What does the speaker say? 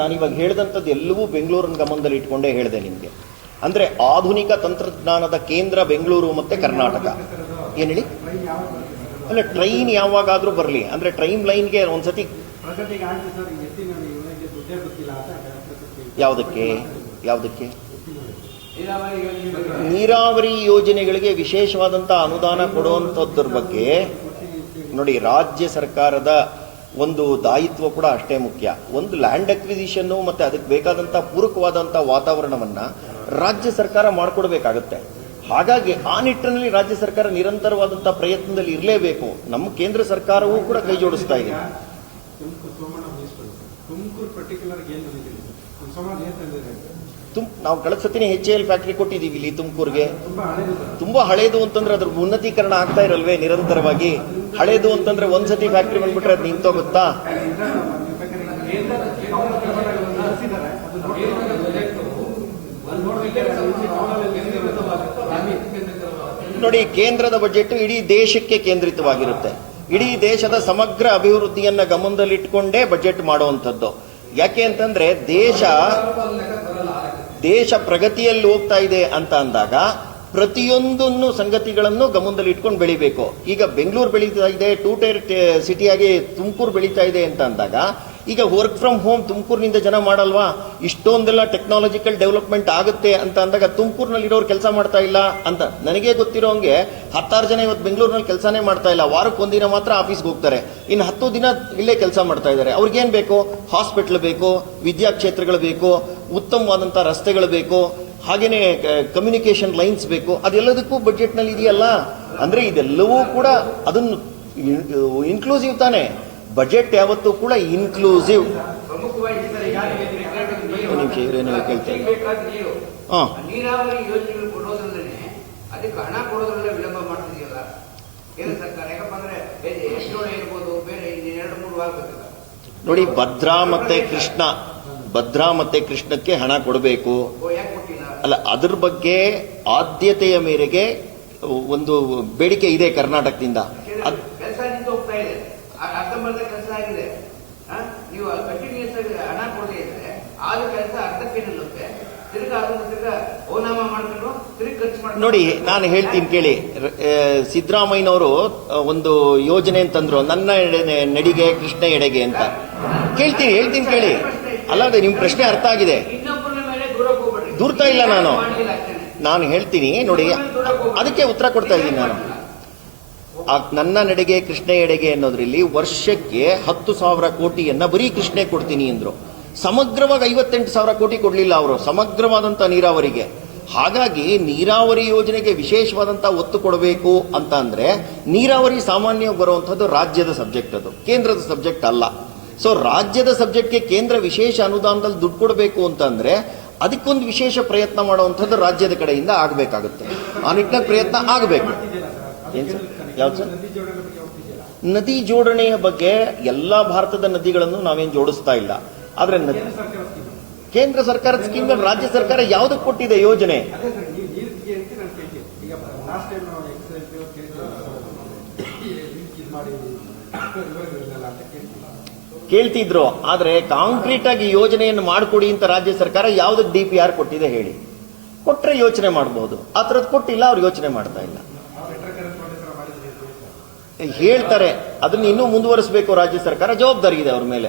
ನಾನಿವಾಗ ಹೇಳಿದಂಥದ್ದು ಎಲ್ಲವೂ ಬೆಂಗಳೂರನ್ನ ಗಮನದಲ್ಲಿ ಇಟ್ಕೊಂಡೇ ಹೇಳಿದೆ ನಿಮಗೆ. ಅಂದ್ರೆ ಆಧುನಿಕ ತಂತ್ರಜ್ಞಾನದ ಕೇಂದ್ರ ಬೆಂಗಳೂರು ಮತ್ತೆ ಕರ್ನಾಟಕ. ಏನ್ ಹೇಳಿ? ಅಲ್ಲ, ಟ್ರೈನ್ ಯಾವಾಗಾದ್ರೂ ಬರಲಿ, ಅಂದ್ರೆ ಟ್ರೈನ್ ಲೈನ್ಗೆ ಒಂದ್ಸತಿ ಯಾವುದಕ್ಕೆ ಯಾವುದಕ್ಕೆ ನೀರಾವರಿ ಯೋಜನೆಗಳಿಗೆ ವಿಶೇಷವಾದಂಥ ಅನುದಾನ ಕೊಡುವಂಥದ್ರ ಬಗ್ಗೆ ನೋಡಿ, ರಾಜ್ಯ ಸರ್ಕಾರದ ಒಂದು ದಾಯಿತ್ವ ಕೂಡ ಅಷ್ಟೇ ಮುಖ್ಯ. ಒಂದು ಲ್ಯಾಂಡ್ ಅಕ್ವಿಸಿಷನ್ ಮತ್ತೆ ಅದಕ್ಕೆ ಬೇಕಾದಂಥ ಪೂರಕವಾದಂಥ ವಾತಾವರಣವನ್ನ ರಾಜ್ಯ ಸರ್ಕಾರ ಮಾಡಿಕೊಡ್ಬೇಕಾಗತ್ತೆ. ಹಾಗಾಗಿ ಆ ನಿಟ್ಟಿನಲ್ಲಿ ರಾಜ್ಯ ಸರ್ಕಾರ ನಿರಂತರವಾದಂಥ ಪ್ರಯತ್ನದಲ್ಲಿ ಇರಲೇಬೇಕು. ನಮ್ಮ ಕೇಂದ್ರ ಸರ್ಕಾರವೂ ಕೂಡ ಕೈ ಜೋಡಿಸ್ತಾ ಇದೆ. ನಾವು ಕಳೆದ ಸತಿನೇ HAL ಫ್ಯಾಕ್ಟರಿ ಕೊಟ್ಟಿದ್ದೀವಿ ಇಲ್ಲಿ ತುಮಕೂರಿಗೆ. ತುಂಬಾ ಹಳೇದು ಅಂತಂದ್ರೆ ಅದ್ರ ಉನ್ನತೀಕರಣ ಆಗ್ತಾ ಇರಲ್ವೇ ನಿರಂತರವಾಗಿ? ಹಳೇದು ಅಂತಂದ್ರೆ ಒಂದ್ಸತಿ ಫ್ಯಾಕ್ಟರಿ ಬಂದ್ಬಿಟ್ರೆ ಅದು ನಿಂತೋಗುತ್ತಾ? ನೋಡಿ, ಕೇಂದ್ರದ ಬಜೆಟ್ ಇಡೀ ದೇಶಕ್ಕೆ ಕೇಂದ್ರಿತವಾಗಿರುತ್ತೆ. ಇಡೀ ದೇಶದ ಸಮಗ್ರ ಅಭಿವೃದ್ಧಿಯನ್ನ ಗಮನದಲ್ಲಿಟ್ಕೊಂಡೇ ಬಜೆಟ್ ಮಾಡುವಂಥದ್ದು. ಯಾಕೆ ಅಂತಂದ್ರೆ ದೇಶ ಪ್ರಗತಿಯಲ್ಲಿ ಹೋಗ್ತಾ ಇದೆ ಅಂತ ಅಂದಾಗ ಪ್ರತಿಯೊಂದನ್ನು ಸಂಗತಿಗಳನ್ನು ಗಮನದಲ್ಲಿ ಇಟ್ಕೊಂಡು ಬೆಳಿಬೇಕು. ಈಗ ಬೆಂಗಳೂರು ಬೆಳೀತಾ ಇದೆ, 2 ಟೈರ್ ಸಿಟಿಯಾಗಿ ತುಮಕೂರು ಬೆಳೀತಾ ಇದೆ ಅಂತ ಅಂದಾಗ ಈಗ ವರ್ಕ್ ಫ್ರಮ್ ಹೋಮ್ ತುಮಕೂರಿನಿಂದ ಜನ ಮಾಡಲ್ವಾ? ಇಷ್ಟೊಂದೆಲ್ಲ ಟೆಕ್ನಾಲಜಿಕಲ್ ಡೆವಲಪ್ಮೆಂಟ್ ಆಗುತ್ತೆ ಅಂತ ಅಂದಾಗ ತುಮಕೂರಿನಲ್ಲಿರೋರು ಕೆಲಸ ಮಾಡ್ತಾ ಇಲ್ಲ ಅಂತ ನನಗೆ ಗೊತ್ತಿರೋಂಗೆ 10 ಜನ ಇವತ್ತು ಬೆಂಗಳೂರಿನಲ್ಲಿ ಕೆಲಸನೇ ಮಾಡ್ತಾ ಇಲ್ಲ. ವಾರಕ್ಕೆ ಒಂದಿನ ಮಾತ್ರ ಆಫೀಸ್ಗೆ ಹೋಗ್ತಾರೆ, ಇನ್ನು 10 ದಿನ ಇಲ್ಲೇ ಕೆಲಸ ಮಾಡ್ತಾ ಇದ್ದಾರೆ. ಅವ್ರಿಗೇನ್ ಬೇಕು? ಹಾಸ್ಪಿಟಲ್ ಬೇಕು, ವಿದ್ಯಾಕ್ಷೇತ್ರಗಳು ಬೇಕು, ಉತ್ತಮವಾದಂಥ ರಸ್ತೆಗಳು ಬೇಕು, ಹಾಗೇನೆ ಕಮ್ಯುನಿಕೇಶನ್ ಲೈನ್ಸ್ ಬೇಕು. ಅದೆಲ್ಲದಕ್ಕೂ ಬಜೆಟ್ ನಲ್ಲಿ ಇದೆಯಲ್ಲ. ಅಂದ್ರೆ ಇದೆಲ್ಲವೂ ಕೂಡ ಅದನ್ನು ಇನ್ಕ್ಲೂಸಿವ್ ತಾನೆ. ಬಜೆಟ್ ಯಾವತ್ತೂ ಕೂಡ ಇನ್ಕ್ಲೂಸಿವ್. ನೀರಾವರಿ ಯೋಜನೆಗಳು ಕೊಡೋದ್ರಲ್ಲೇ ಅದಕ್ಕೆ ಹಣ ಕೊಡೋದ್ರಲ್ಲೇ ವಿಳಂಬ ಮಾಡ್ತಿದೆಯಲ್ಲ ಕೇಂದ್ರ ಸರ್ಕಾರ. ಯಾಕಂದ್ರೆ ಇರ್ಬೋದು, ಬೇರೆ 2-3 ವಾರ ಬೇಕಲ್ಲ. ನೋಡಿ, ಭದ್ರಾ ಮತ್ತೆ ಕೃಷ್ಣಕ್ಕೆ ಹಣ ಕೊಡಬೇಕು ಅಲ್ಲ, ಅದ್ರ ಬಗ್ಗೆ ಆದ್ಯತೆಯ ಮೇರೆಗೆ ಒಂದು ಬೇಡಿಕೆ ಇದೆ ಕರ್ನಾಟಕದಿಂದ. ಕೆಲಸ ನಿಂತು ಹೋಗ್ತಾ ಇದೆ, ಅರ್ಧಂಬರ್ಧ ಕೆಲಸ ಆಗಿದೆ. ನೀವು ಕಂಟಿನ್ಯೂಸ್ ಆಗಿ ಹಣ ಕೊಡದೇ ಇದ್ರೆ ಆದ ಕೆಲಸ ಅರ್ಧಕ್ಕೆ ನಿಲ್ಲುತ್ತೆ. ತಿರ್ಗಾ ಓನಾಮ ಮಾಡ್ಕೊಂಡು ತಿರುಗಿ ಖರ್ಚು ಮಾಡಿ. ನೋಡಿ, ನಾನು ಹೇಳ್ತೀನಿ ಕೇಳಿ. ಸಿದ್ದರಾಮಯ್ಯನವರು ಒಂದು ಯೋಜನೆ ಅಂತಂದ್ರು, ನನ್ನ ನಡಿಗೆ ಕೃಷ್ಣ ಎಡೆಗೆ ಅಂತ. ಹೇಳ್ತೀನಿ ಕೇಳಿ. ಅಲ್ಲ, ನಿಮ್ ಪ್ರಶ್ನೆ ಅರ್ಥ ಆಗಿದೆ. ದೂರ್ತಾ ಇಲ್ಲ ನಾನು ಹೇಳ್ತೀನಿ ನೋಡಿ, ಅದಕ್ಕೆ ಉತ್ತರ ಕೊಡ್ತಾ ಇದ್ದೀನಿ ನಾನು. ನನ್ನ ನಡೆಗೆ ಕೃಷ್ಣ ಎಡೆಗೆ ಅನ್ನೋದ್ರಲ್ಲಿ ವರ್ಷಕ್ಕೆ 10,000 ಕೋಟಿಯನ್ನ ಬರೀ ಕೃಷ್ಣೆ ಕೊಡ್ತೀನಿ ಅಂದ್ರು. ಸಮಗ್ರವಾಗಿ 58,000 ಕೋಟಿ ಕೊಡ್ಲಿಲ್ಲ ಅವರು ಸಮಗ್ರವಾದಂತ ನೀರಾವರಿಗೆ. ಹಾಗಾಗಿ ನೀರಾವರಿ ಯೋಜನೆಗೆ ವಿಶೇಷವಾದಂತಹ ಒತ್ತು ಕೊಡಬೇಕು ಅಂತ ಅಂದ್ರೆ ನೀರಾವರಿ ಸಾಮಾನ್ಯವಾಗಿ ಬರುವಂತಹದ್ದು ರಾಜ್ಯದ ಸಬ್ಜೆಕ್ಟ್, ಅದು ಕೇಂದ್ರದ ಸಬ್ಜೆಕ್ಟ್ ಅಲ್ಲ. ಸೊ ರಾಜ್ಯದ ಸಬ್ಜೆಕ್ಟ್ಗೆ ಕೇಂದ್ರ ವಿಶೇಷ ಅನುದಾನದಲ್ಲಿ ದುಡ್ಡು ಕೊಡಬೇಕು ಅಂತ ಅಂದ್ರೆ ಅದಕ್ಕೊಂದು ವಿಶೇಷ ಪ್ರಯತ್ನ ಮಾಡುವಂಥದ್ದು ರಾಜ್ಯದ ಕಡೆಯಿಂದ ಆಗಬೇಕಾಗುತ್ತೆ. ಆ ನಿಟ್ಟಿನಲ್ಲಿ ಪ್ರಯತ್ನ ಆಗಬೇಕು. ಏನ್ ಸರ್? ಯಾವ್ದು ಸರ್? ನದಿ ಜೋಡಣೆಯ ಬಗ್ಗೆ ಎಲ್ಲಾ ಭಾರತದ ನದಿಗಳನ್ನು ನಾವೇನು ಜೋಡಿಸ್ತಾ ಇಲ್ಲ. ಆದ್ರೆ ಕೇಂದ್ರ ಸರ್ಕಾರದ ಸ್ಕೀಮ್ ರಾಜ್ಯ ಸರ್ಕಾರ ಯಾವ್ದಕ್ಕೆ ಕೊಟ್ಟಿದೆ ಯೋಜನೆ? ಕೇಳ್ತಿದ್ರು. ಆದ್ರೆ ಕಾಂಕ್ರೀಟ್ ಆಗಿ ಯೋಜನೆಯನ್ನು ಮಾಡಿಕೊಡಿ ಅಂತ ರಾಜ್ಯ ಸರ್ಕಾರ ಯಾವ್ದಕ್ಕೆ DPR ಕೊಟ್ಟಿದೆ ಹೇಳಿ? ಕೊಟ್ರೆ ಯೋಚನೆ ಮಾಡಬಹುದು. ಆ ಥರದ್ದು ಕೊಟ್ಟಿಲ್ಲ, ಅವ್ರು ಯೋಚನೆ ಮಾಡ್ತಾ ಇಲ್ಲ. ಹೇಳ್ತಾರೆ, ಅದನ್ನ ಇನ್ನೂ ಮುಂದುವರಿಸಬೇಕು ರಾಜ್ಯ ಸರ್ಕಾರ, ಜವಾಬ್ದಾರಿ ಇದೆ ಅವ್ರ ಮೇಲೆ.